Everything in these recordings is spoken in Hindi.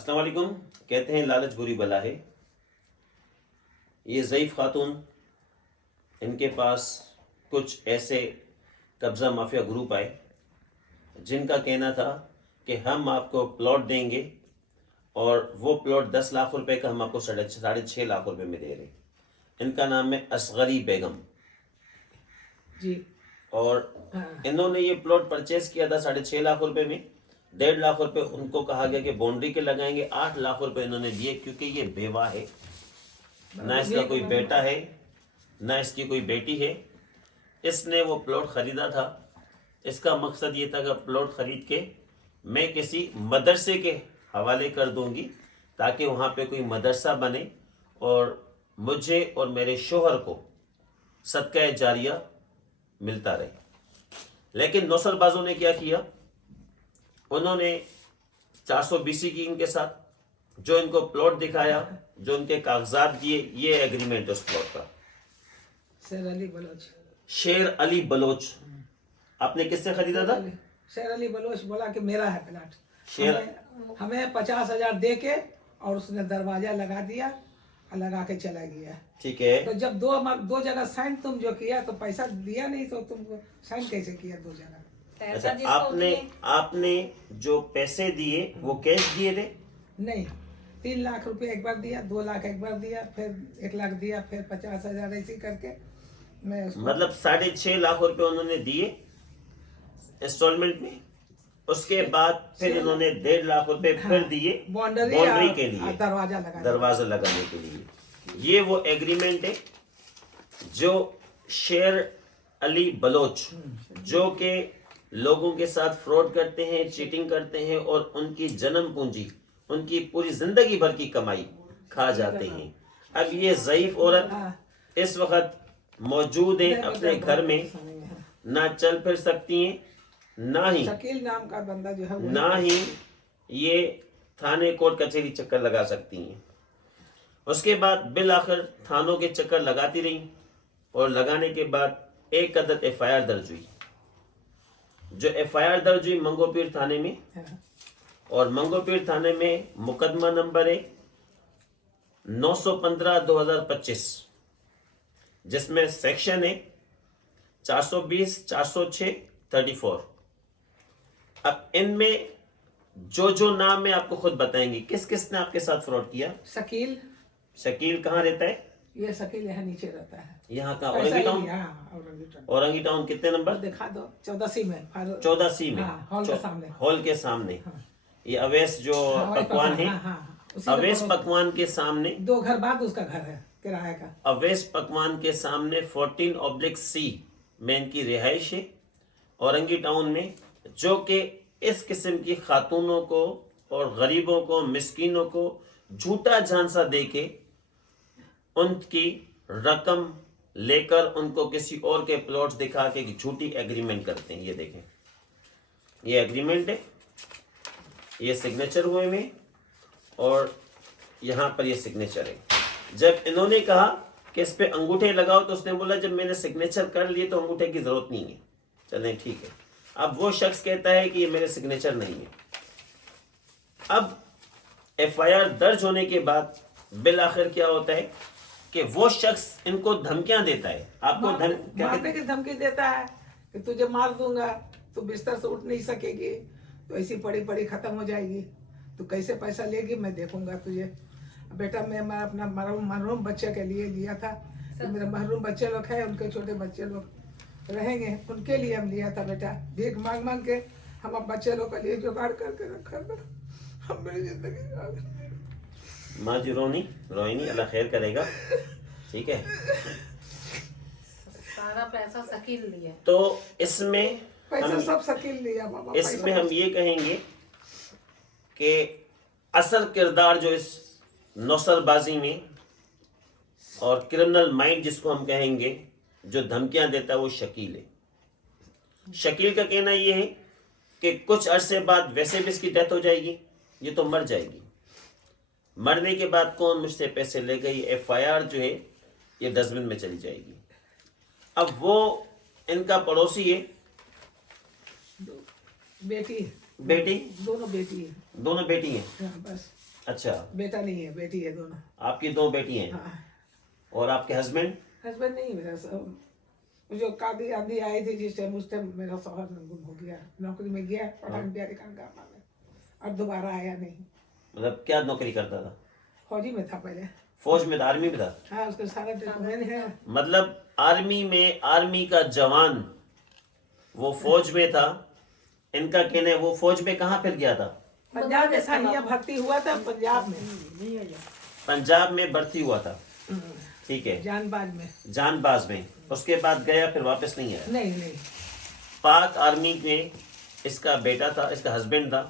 अस्सलाम वालेकुम। कहते हैं लालच बुरी बला है। ये ज़ईफ़ खातून, इनके पास कुछ ऐसे कब्ज़ा माफिया ग्रुप आए जिनका कहना था कि हम आपको प्लॉट देंगे और वो प्लॉट 10 लाख रुपए का हम आपको 6.5 लाख रुपए में दे रहे हैं। इनका नाम है असगरी बेगम जी। और इन्होंने ये प्लॉट परचेज किया था 6.5 लाख रुपए में। 1.5 लाख रुपए उनको कहा गया कि बाउंड्री के लगाएंगे। 8 लाख रुपए इन्होंने दिए क्योंकि ये बेवा है, ना इसका कोई बेटा है ना इसकी कोई बेटी है। इसने वो प्लॉट खरीदा था। इसका मकसद ये था कि प्लॉट खरीद के मैं किसी मदरसे के हवाले कर दूंगी ताकि वहाँ पे कोई मदरसा बने और मुझे और मेरे शोहर को सदका जारिया मिलता रहे। लेकिन नौसरबाजों ने क्या किया, उन्होंने 420 की इनके साथ जो इनको प्लॉट दिखाया, जो इनके कागजात दिए, ये एग्रीमेंट है उस प्लॉट का। शेर अली बलोच आपने किससे खरीदा था? शेर अली बलोच बोला कि मेरा है प्लाट। शेर हमें 50,000 दे के और उसने दरवाजा लगा दिया, लगा के चला गया। ठीक है। तो जब दो जगह साइन तुम जो किया तो पैसा दिया नहीं, तो तुम साइन कैसे किया दो जगह? अच्छा, आपने जो पैसे दिए वो कैश दिए थे? नहीं, 3 लाख रुपए एक बार दिया, 2 लाख एक बार दिया, फिर 1 लाख दिया, फिर 50,000 ऐसे करके मैं मतलब 6.5 लाख रुपए उन्होंने दिए इंस्टॉलमेंट में। उसके बाद फिर इन्होंने 1.5 लाख रुपए फिर दिए बाउंड्री के लिए, दरवाजा लगाने के लिए। ये वो एग्रीमेंट है जो शेर अली बलोच, जो के लोगों के साथ फ्रॉड करते हैं, चीटिंग करते हैं और उनकी जन्म पूंजी, उनकी पूरी जिंदगी भर की कमाई खा जाते हैं। अब ये ज़ईफ औरत इस वक्त मौजूद है अपने घर में, ना चल फिर सकती हैं, ना ही शकील नाम का बंदा जो है ना ही ये थाने कोर्ट कचहरी चक्कर लगा सकती हैं। उसके बाद बिल आखिर थानों के चक्कर लगाती रही और लगाने के बाद एक अदद FIR दर्ज हुई। जो FIR दर्ज हुई मंगोपीर थाने में, और मंगोपीर थाने में मुकदमा नंबर है 915/2025, जिसमें सेक्शन है 420, 406, 34। अब इनमें जो नाम है आपको खुद बताएंगे किस किस ने आपके साथ फ्रॉड किया। शकील कहाँ रहता है? ये शकील यहाँ नीचे रहता है। यहाँ का औरंगी टाउन। औरंगी टाउन कितने नंबर? दिखा दो। 14C में। 14C में, हॉल के सामने। ये अवैस जो पकवान है, अवैस पकवान के सामने, 2 घर बाद उसका घर है किराए का। अवैस पकवान के सामने 14/C में इनकी रिहाइश है औरंगी टाउन में, जो कि इस किस्म की खातूनों को और गरीबों को, मिस्कीनों को झूठा झांसा देके उनकी रकम लेकर उनको किसी और के प्लॉट्स दिखा के झूठी एग्रीमेंट करते हैं। ये देखें, ये एग्रीमेंट है, ये सिग्नेचर हुए में और यहाँ पर ये सिग्नेचर है। जब इन्होंने कहा कि इस पे अंगूठे लगाओ तो उसने बोला जब मैंने सिग्नेचर कर लिए तो अंगूठे की जरूरत नहीं है। चलें ठीक है। अब वो शख्स कहता है कि ये मेरे सिग्नेचर नहीं है। अब FIR दर्ज होने के बाद बिल आखिर क्या होता है कि वो शख्स इनको धमकियां देता है। आपको मारने की धमकी देता है कि तुझे मार दूंगा, तू बिस्तर से उठ नहीं सकेगी, तो ऐसी पड़ी पड़ी खत्म हो जाएगी, तो कैसे पैसा लेगी मैं देखूंगा तुझे। बेटा मैं अपना मरहूम बच्चे के लिए लिया था, तो मेरे मरहूम बच्चे लोग हैं, उनके छोटे बच्चे लोग रहेंगे, उनके लिए हम लिया था बेटा। भीख मांग मांग के हम अब बच्चे लोग के लिए जुगाड़ करके रखा था। हम मेरी जिंदगी माँ जी रोनी अल्लाह खैर करेगा, ठीक है। सारा पैसा शकील लिया। तो इसमें पैसा सब शकील लिया बाबा। इसमें हम ये कहेंगे कि असल किरदार जो इस नौसरबाजी में और क्रिमिनल माइंड जिसको हम कहेंगे, जो धमकियां देता है, वो शकील है। शकील का कहना ये है कि कुछ अरसे बाद वैसे भी इसकी डेथ हो जाएगी, ये तो मर जाएगी। मरने के बाद कौन मुझसे पैसे ले गई, FIR जो है ये डस्टबिन में चली जाएगी। अब वो इनका पड़ोसी है, बेटी दोनों बेटी दोनों बेटी है। दोनों बेटी हैं। बस अच्छा, बेटा नहीं है, बेटी है दोनों। आपकी 2 बेटी हैं। हाँ। और आपके हस्बैंड? हस्बैंड नहीं मेरा सब, जो कादी आंधी आई थी जिस टाइम, उस टाइम मेरा शौहर गुम हो गया, नौकरी में गया पठान बिहारी खान गामा में, और दोबारा आया नहीं। मतलब क्या नौकरी करता था? फौजी में था पहले। फौज में था, आर्मी में था? हाँ, उसका सारा डॉक्यूमेंट है। मतलब आर्मी का जवान वो फौज में था। इनका कहना है वो फौज में कहाँ फिर गया था? पंजाब में था, यहाँ भर्ती हुआ था पंजाब में। पंजाब में भर्ती हुआ था, ठीक है, जानबाज में। जानबाज में। उसके बाद गया, फिर वापस नहीं आया। नहीं नहीं। पाक आर्मी में इसका बेटा था, इसका हस्बैंड था,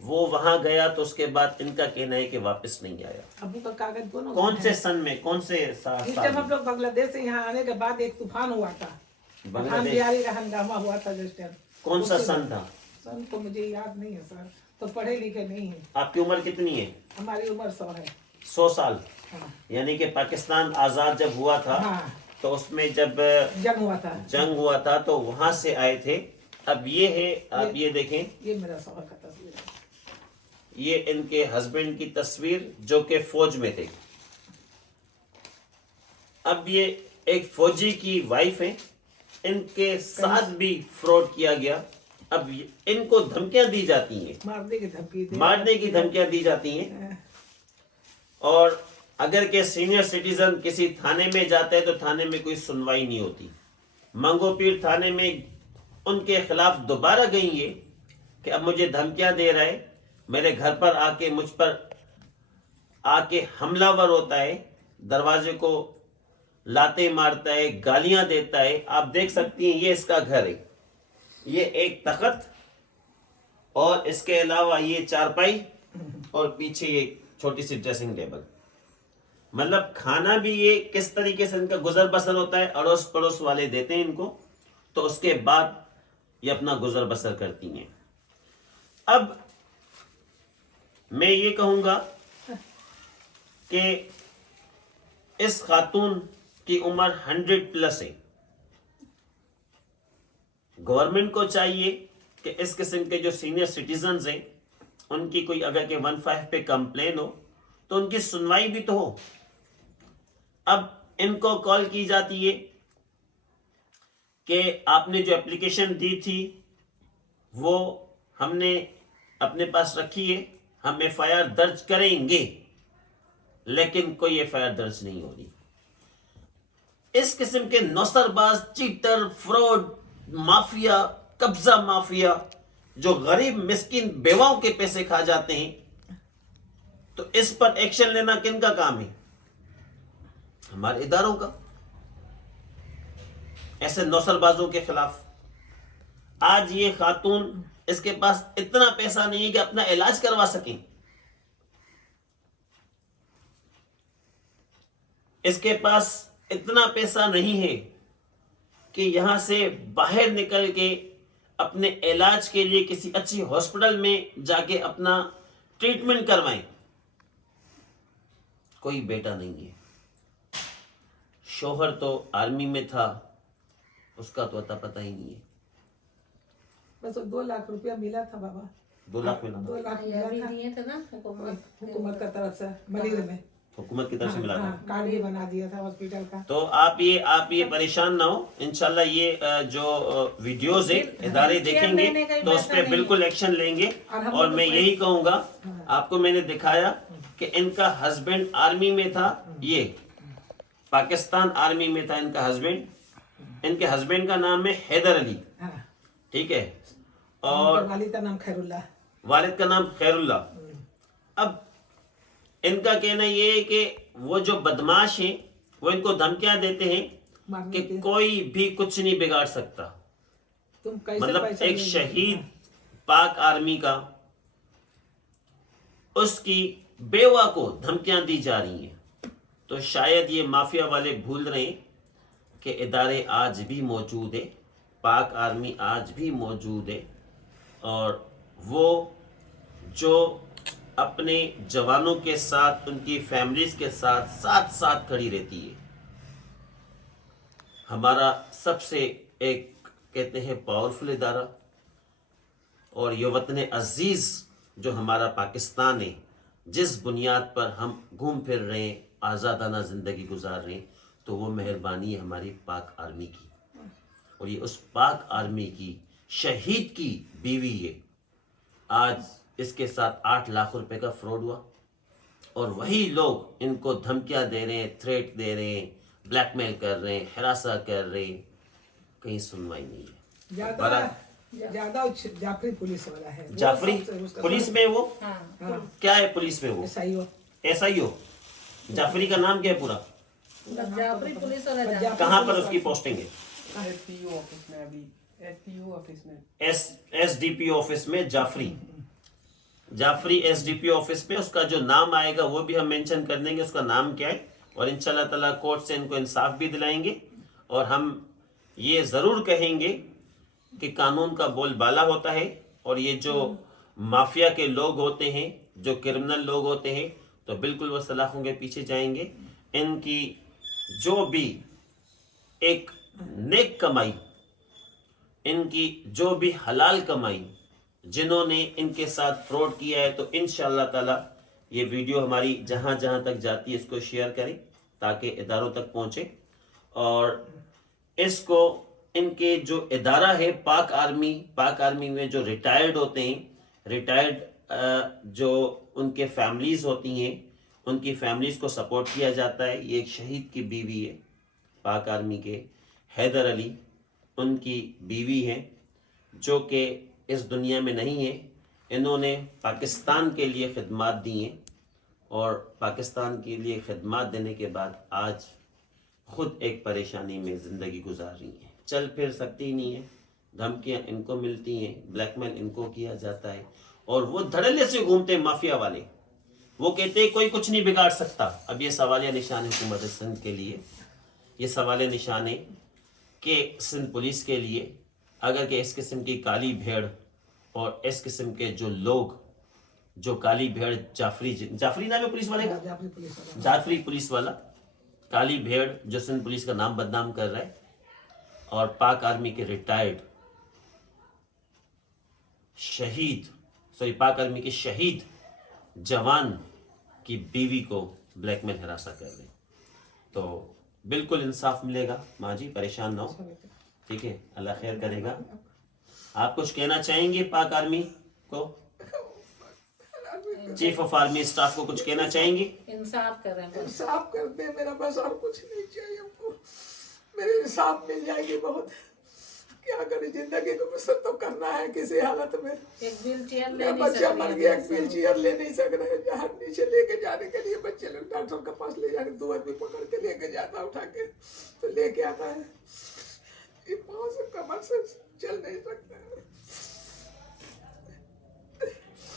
वो वहां गया तो उसके बाद इनका कहना है कि वापस नहीं आया। अबू का कागज दोनों कौन से सन में, कौन से इस टाइम हम लोग बांग्लादेश से यहाँ आने के बाद एक तूफान हुआ था, पठान बांग्लादेश? बिहारी का हंगामा हुआ था जिस टाइम। कौन सा सन था? सन तो मुझे याद नहीं है सर, तो पढ़े लिखे नहीं है। आपकी उम्र कितनी है? हमारी उम्र 100 है। 100 साल। हाँ। यानी कि पाकिस्तान आजाद जब हुआ था, हाँ। तो उसमें जब जंग हुआ था तो वहां से आए थे। अब ये है, आप ये देखें, ये मेरा शौहर का तस्वीर है। ये इनके हस्बैंड की तस्वीर जो कि फौज में थे। अब ये एक फौजी की वाइफ है, इनके साथ भी फ्रॉड किया गया। अब इनको धमकियां दी जाती हैं, मारने की धमकियां दी जाती हैं। और अगर के सीनियर सिटीजन किसी थाने में जाते हैं तो थाने में कोई सुनवाई नहीं होती। मंगोपीर थाने में उनके खिलाफ दोबारा गई है कि अब मुझे धमकियां दे रहा है, मेरे घर पर आके मुझ पर आके हमलावर होता है, दरवाजे को लाते मारता है, गालियां देता है। आप देख सकती हैं, ये इसका घर है, ये एक तख्त और इसके अलावा ये चारपाई और पीछे ये छोटी सी ड्रेसिंग टेबल। मतलब खाना भी ये किस तरीके से इनका गुजर बसर होता है, अड़ोस पड़ोस वाले देते हैं इनको, तो उसके बाद ये अपना गुजर बसर करती हैं। अब मैं ये कहूंगा कि इस खातून की उम्र 100+ है। गवर्नमेंट को चाहिए कि इस किस्म के जो सीनियर सिटीजन्स हैं उनकी कोई अगर के 15 पे कंप्लेन हो तो उनकी सुनवाई भी तो हो। अब इनको कॉल की जाती है कि आपने जो एप्लीकेशन दी थी वो हमने अपने पास रखी है, हम FIR दर्ज करेंगे, लेकिन कोई FIR दर्ज नहीं हो रही। इस किस्म के नौसरबाज, चीटर, फ्रॉड, माफिया, कब्जा माफिया जो गरीब मिस्किन बेवाओं के पैसे खा जाते हैं, तो इस पर एक्शन लेना किनका काम है? हमारे इदारों का। ऐसे नौसरबाजों के खिलाफ आज ये खातून, इसके पास इतना पैसा नहीं है कि अपना इलाज करवा सकें। इसके पास इतना पैसा नहीं है कि यहां से बाहर निकल के अपने इलाज के लिए किसी अच्छी हॉस्पिटल में जाके अपना ट्रीटमेंट करवाएं। कोई बेटा नहीं है। शोहर तो आर्मी में था, उसका तो अता पता ही नहीं है। बस 2 लाख रुपया मिला था बाबा। 2 लाख मिला? 2 लाख ये मिला अभी था दिए थे ना हुकूमत का तरफ से मलिर में। हुकूमत की तरफ से मिला था। कार्ड भी बना दिया था हॉस्पिटल का। तो आप ये परेशान ना हो, इंशाल्लाह ये जो वीडियोस है इदारे देखेंगे तो उस पर बिल्कुल एक्शन लेंगे। और मैं यही कहूंगा, आपको मैंने दिखाया कि इनका हस्बैंड आर्मी में था, ये पाकिस्तान आर्मी में था इनका हस्बैंड। इनके हस्बैंड का नाम है हैदर अली, ठीक है, और वालिद का नाम खैरुल्लाह। वालिद का नाम खैरुल्लाह। अब इनका कहना ये है कि वो जो बदमाश हैं वो इनको धमकियां देते हैं कि कोई भी कुछ नहीं बिगाड़ सकता। तुम कैसे मतलब पैसा एक लेंगे? शहीद पाक आर्मी का, उसकी बेवा को धमकियां दी जा रही हैं। तो शायद ये माफिया वाले भूल रहे हैं कि इदारे आज भी मौजूद है, पाक आर्मी आज भी मौजूद है, और वो जो अपने जवानों के साथ, उनकी फैमिलीज के साथ साथ साथ खड़ी रहती है। हमारा सबसे एक कहते हैं पावरफुल इदारा, और ये वतन अजीज जो हमारा पाकिस्तान है, जिस बुनियाद पर हम घूम फिर रहे हैं, आज़ादाना ज़िंदगी गुजार रहे हैं, तो वो मेहरबानी है हमारी पाक आर्मी की। और ये उस पाक आर्मी की शहीद की बीवी है। आज इसके साथ 8 लाख रुपए का फ्रॉड हुआ और वही लोग इनको धमकियां दे रहे हैं, थ्रेट दे रहे हैं, ब्लैकमेल कर रहे हैं, हरासा कर रहे हैं, कहीं सुनवाई नहीं है। ज्यादा जाफरी पुलिस वाला है। जाफरी पुलिस में वो हाँ क्या है? पुलिस में वो SIO SIO। जाफरी का नाम क्या है पूरा? जाफरी पुलिस वाला जाफरी। कहाँ पर उसकी पोस्टिंग है? SDO ऑफिस में अभी SDO ऑफिस में SDP ऑफिस में जाफरी SDP ऑफिस में। उसका जो नाम आएगा वो भी हम मेंशन कर देंगे, उसका नाम क्या है। और इंशाल्लाह ताला कोर्ट से इनको इंसाफ भी दिलाएंगे। और हम ये ज़रूर कहेंगे कि कानून का बोलबाला होता है और ये जो माफिया के लोग होते हैं, जो क्रिमिनल लोग होते हैं, तो बिल्कुल वो सलाखों के पीछे जाएंगे। इनकी जो भी एक नेक कमाई, इनकी जो भी हलाल कमाई, जिन्होंने इनके साथ फ्रॉड किया है, तो इंशाअल्लाह ताला ये वीडियो हमारी जहाँ जहाँ तक जाती है इसको शेयर करें ताकि इदारों तक पहुँचे। और इसको इनके जो इदारा है पाक आर्मी में जो रिटायर्ड होते हैं, रिटायर्ड जो उनके फैमिलीज होती हैं, उनकी फैमिलीज को सपोर्ट किया जाता है। ये एक शहीद की बीवी है, पाक आर्मी के हैदर अली उनकी बीवी है, जो कि इस दुनिया में नहीं है। इन्होंने पाकिस्तान के लिए खिदमत दी हैं और पाकिस्तान के लिए खिदमत देने के बाद आज खुद एक परेशानी में ज़िंदगी गुजार रही हैं। चल फिर सकती नहीं है, धमकियां इनको मिलती हैं, ब्लैकमेल इनको किया जाता है और वो धड़ल्ले से घूमते हैं माफिया वाले। वो कहते हैं कोई कुछ नहीं बिगाड़ सकता। अब ये सवालिया निशान है हुकूमत सिंध के लिए, ये सवालिया निशान है कि सिंध पुलिस के लिए, अगर कि इस किस्म की काली भेड़ और इस किस्म के जो लोग, जो काली भेड़, जाफरी नाम है पुलिस वाले का, जाफरी पुलिस वाला, काली भेड़ जो सिंध पुलिस का नाम बदनाम कर रहा है, और पाक आर्मी के रिटायर्ड पाक आर्मी के शहीद जवान की बीवी को ब्लैकमेल हरासा कर रहे हैं। तो बिल्कुल इंसाफ मिलेगा। माँ जी परेशान ना हो, ठीक है, अल्लाह खैर करेगा। आप कुछ कहना चाहेंगे पाक आर्मी को, चीफ ऑफ आर्मी स्टाफ को कुछ कहना चाहेंगे? इंसाफ कर रहे हैं बस। इंसाफ कर दे मेरा, बस और कुछ नहीं चाहिए हमको। मेरे इंसाफ मिल जाएगी बहुत। क्या करें, जिंदगी को बसर तो करना है किसी हालत में। एक व्हील चेयर ले मेरा नहीं बच्चा मर गया, एक सकते व्हील चेयर ले नहीं सक रहे। जहाँ नीचे लेके जाने के लिए बच्चे लोग डॉक्टर के पास ले जाने, 2 आदमी पकड़ के लेके जाता, उठा के तो लेके आता है। ये पाँव से कमर से चल नहीं सकता।